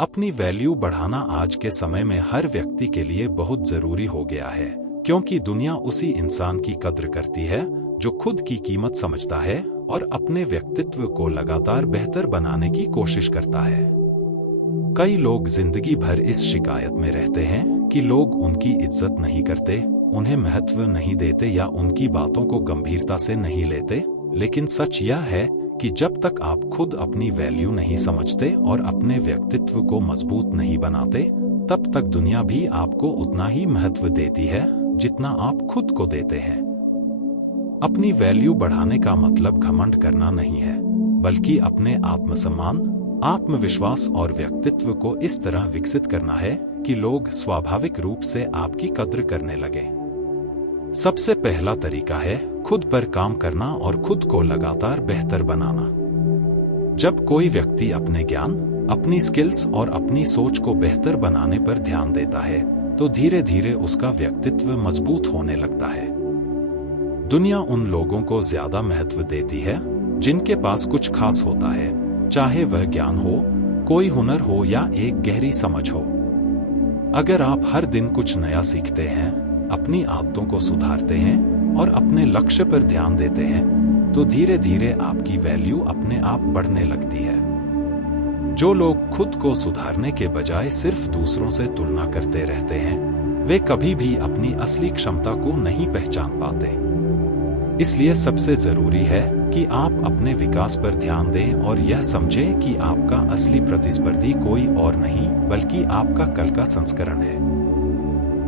अपनी वैल्यू बढ़ाना आज के समय में हर व्यक्ति के लिए बहुत जरूरी हो गया है, क्योंकि दुनिया उसी इंसान की कद्र करती है जो खुद की कीमत समझता है और अपने व्यक्तित्व को लगातार बेहतर बनाने की कोशिश करता है। कई लोग जिंदगी भर इस शिकायत में रहते हैं कि लोग उनकी इज्जत नहीं करते, उन्हें महत्व नहीं देते या उनकी बातों को गंभीरता से नहीं लेते। लेकिन सच यह है कि जब तक आप खुद अपनी वैल्यू नहीं समझते और अपने व्यक्तित्व को मजबूत नहीं बनाते, तब तक दुनिया भी आपको उतना ही महत्व देती है जितना आप खुद को देते हैं। अपनी वैल्यू बढ़ाने का मतलब घमंड करना नहीं है, बल्कि अपने आत्मसम्मान, आत्मविश्वास और व्यक्तित्व को इस तरह विकसित करना है कि लोग स्वाभाविक रूप से आपकी कद्र करने लगे। सबसे पहला तरीका है खुद पर काम करना और खुद को लगातार बेहतर बनाना। जब कोई व्यक्ति अपने ज्ञान, अपनी स्किल्स और अपनी सोच को बेहतर बनाने पर ध्यान देता है, तो धीरे धीरे उसका व्यक्तित्व मजबूत होने लगता है। दुनिया उन लोगों को ज्यादा महत्व देती है जिनके पास कुछ खास होता है, चाहे वह ज्ञान हो, कोई हुनर हो या एक गहरी समझ हो। अगर आप हर दिन कुछ नया सीखते हैं, अपनी आदतों को सुधारते हैं और अपने लक्ष्य पर ध्यान देते हैं, तो धीरे धीरे आपकी वैल्यू अपने आप बढ़ने लगती है। जो लोग खुद को सुधारने के बजाय सिर्फ दूसरों से तुलना करते रहते हैं, वे कभी भी अपनी असली क्षमता को नहीं पहचान पाते। इसलिए सबसे जरूरी है कि आप अपने विकास पर ध्यान दें और यह समझें कि आपका असली प्रतिस्पर्धी कोई और नहीं, बल्कि आपका कल का संस्करण है।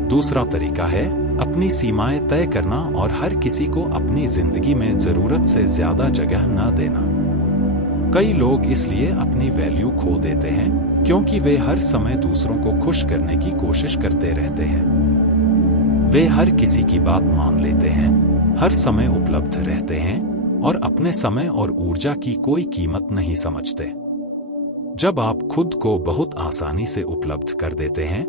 दूसरा तरीका है अपनी सीमाएं तय करना और हर किसी को अपनी जिंदगी में जरूरत से ज्यादा जगह न देना। कई लोग इसलिए अपनी वैल्यू खो देते हैं क्योंकि वे हर समय दूसरों को खुश करने की कोशिश करते रहते हैं। वे हर किसी की बात मान लेते हैं, हर समय उपलब्ध रहते हैं और अपने समय और ऊर्जा की कोई कीमत नहीं समझते। जब आप खुद को बहुत आसानी से उपलब्ध कर देते हैं,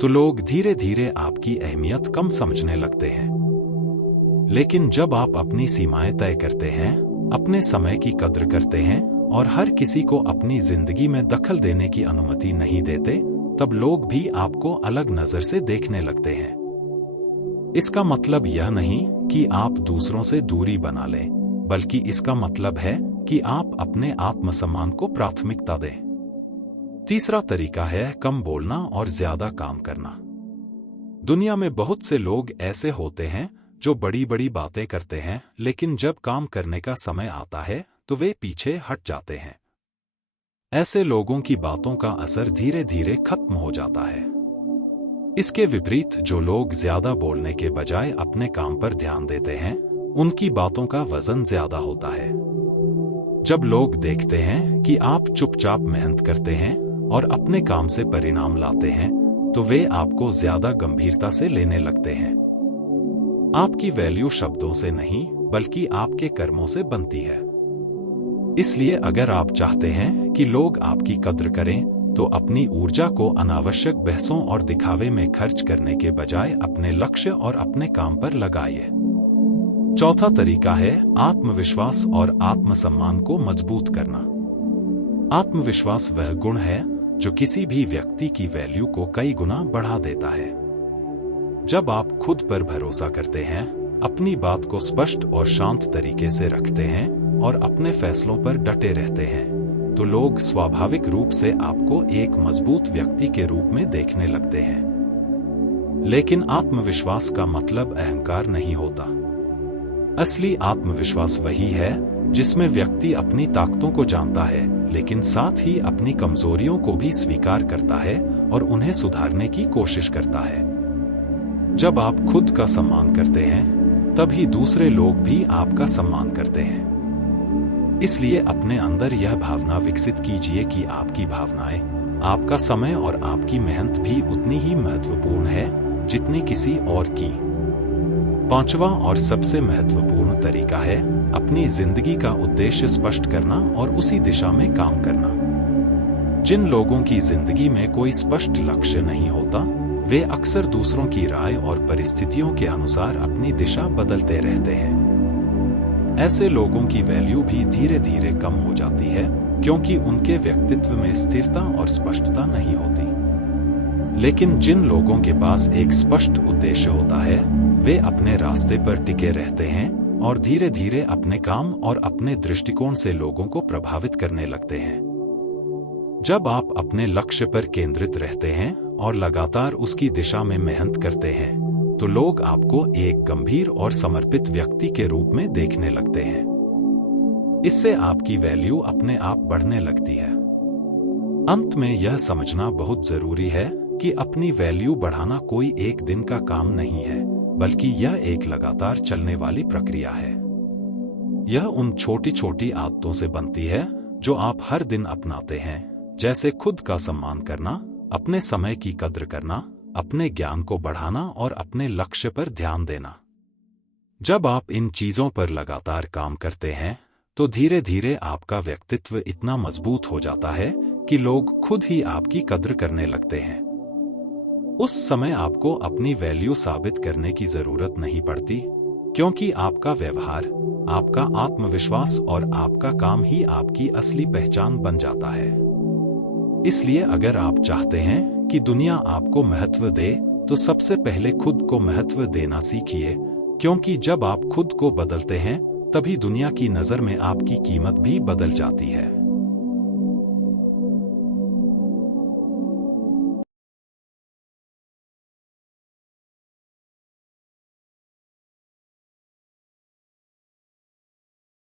तो लोग धीरे धीरे आपकी अहमियत कम समझने लगते हैं। लेकिन जब आप अपनी सीमाएं तय करते हैं, अपने समय की कद्र करते हैं और हर किसी को अपनी जिंदगी में दखल देने की अनुमति नहीं देते, तब लोग भी आपको अलग नजर से देखने लगते हैं। इसका मतलब यह नहीं कि आप दूसरों से दूरी बना लें, बल्कि इसका मतलब है कि आप अपने आत्मसम्मान को प्राथमिकता दें। तीसरा तरीका है कम बोलना और ज्यादा काम करना। दुनिया में बहुत से लोग ऐसे होते हैं जो बड़ी बड़ी बातें करते हैं, लेकिन जब काम करने का समय आता है तो वे पीछे हट जाते हैं। ऐसे लोगों की बातों का असर धीरे धीरे खत्म हो जाता है। इसके विपरीत जो लोग ज्यादा बोलने के बजाय अपने काम पर ध्यान देते हैं, उनकी बातों का वजन ज्यादा होता है। जब लोग देखते हैं कि आप चुपचाप मेहनत करते हैं और अपने काम से परिणाम लाते हैं, तो वे आपको ज्यादा गंभीरता से लेने लगते हैं। आपकी वैल्यू शब्दों से नहीं, बल्कि आपके कर्मों से बनती है। इसलिए अगर आप चाहते हैं कि लोग आपकी कद्र करें, तो अपनी ऊर्जा को अनावश्यक बहसों और दिखावे में खर्च करने के बजाय अपने लक्ष्य और अपने काम पर लगाइए। चौथा तरीका है आत्मविश्वास और आत्मसम्मान को मजबूत करना। आत्मविश्वास वह गुण है जो किसी भी व्यक्ति की वैल्यू को कई गुना बढ़ा देता है। जब आप खुद पर भरोसा करते हैं, अपनी बात को स्पष्ट और शांत तरीके से रखते हैं और अपने फैसलों पर डटे रहते हैं, तो लोग स्वाभाविक रूप से आपको एक मजबूत व्यक्ति के रूप में देखने लगते हैं। लेकिन आत्मविश्वास का मतलब अहंकार नहीं होता। असली आत्मविश्वास वही है जिसमें व्यक्ति अपनी ताकतों को जानता है, लेकिन साथ ही अपनी कमजोरियों को भी स्वीकार करता है और उन्हें सुधारने की कोशिश करता है। जब आप खुद का सम्मान करते हैं, तभी दूसरे लोग भी आपका सम्मान करते हैं। इसलिए अपने अंदर यह भावना विकसित कीजिए कि आपकी भावनाएं, आपका समय और आपकी मेहनत भी उतनी ही महत्वपूर्ण है जितनी किसी और की। पांचवा और सबसे महत्वपूर्ण तरीका है अपनी जिंदगी का उद्देश्य स्पष्ट करना और उसी दिशा में काम करना। जिन लोगों की जिंदगी में कोई स्पष्ट लक्ष्य नहीं होता, वे अक्सर दूसरों की राय और परिस्थितियों के अनुसार अपनी दिशा बदलते रहते हैं। ऐसे लोगों की वैल्यू भी धीरे धीरे कम हो जाती है, क्योंकि उनके व्यक्तित्व में स्थिरता और स्पष्टता नहीं होती। लेकिन जिन लोगों के पास एक स्पष्ट उद्देश्य होता है, वे अपने रास्ते पर टिके रहते हैं और धीरे धीरे अपने काम और अपने दृष्टिकोण से लोगों को प्रभावित करने लगते हैं। जब आप अपने लक्ष्य पर केंद्रित रहते हैं और लगातार उसकी दिशा में मेहनत करते हैं, तो लोग आपको एक गंभीर और समर्पित व्यक्ति के रूप में देखने लगते हैं। इससे आपकी वैल्यू अपने आप बढ़ने लगती है। अंत में यह समझना बहुत जरूरी है कि अपनी वैल्यू बढ़ाना कोई एक दिन का काम नहीं है, बल्कि यह एक लगातार चलने वाली प्रक्रिया है। यह उन छोटी छोटी आदतों से बनती है जो आप हर दिन अपनाते हैं, जैसे खुद का सम्मान करना, अपने समय की कद्र करना, अपने ज्ञान को बढ़ाना और अपने लक्ष्य पर ध्यान देना। जब आप इन चीजों पर लगातार काम करते हैं, तो धीरे धीरे आपका व्यक्तित्व इतना मजबूत हो जाता है कि लोग खुद ही आपकी कद्र करने लगते हैं। उस समय आपको अपनी वैल्यू साबित करने की जरूरत नहीं पड़ती, क्योंकि आपका व्यवहार, आपका आत्मविश्वास और आपका काम ही आपकी असली पहचान बन जाता है। इसलिए अगर आप चाहते हैं कि दुनिया आपको महत्व दे, तो सबसे पहले खुद को महत्व देना सीखिए, क्योंकि जब आप खुद को बदलते हैं, तभी दुनिया की नजर में आपकी कीमत भी बदल जाती है।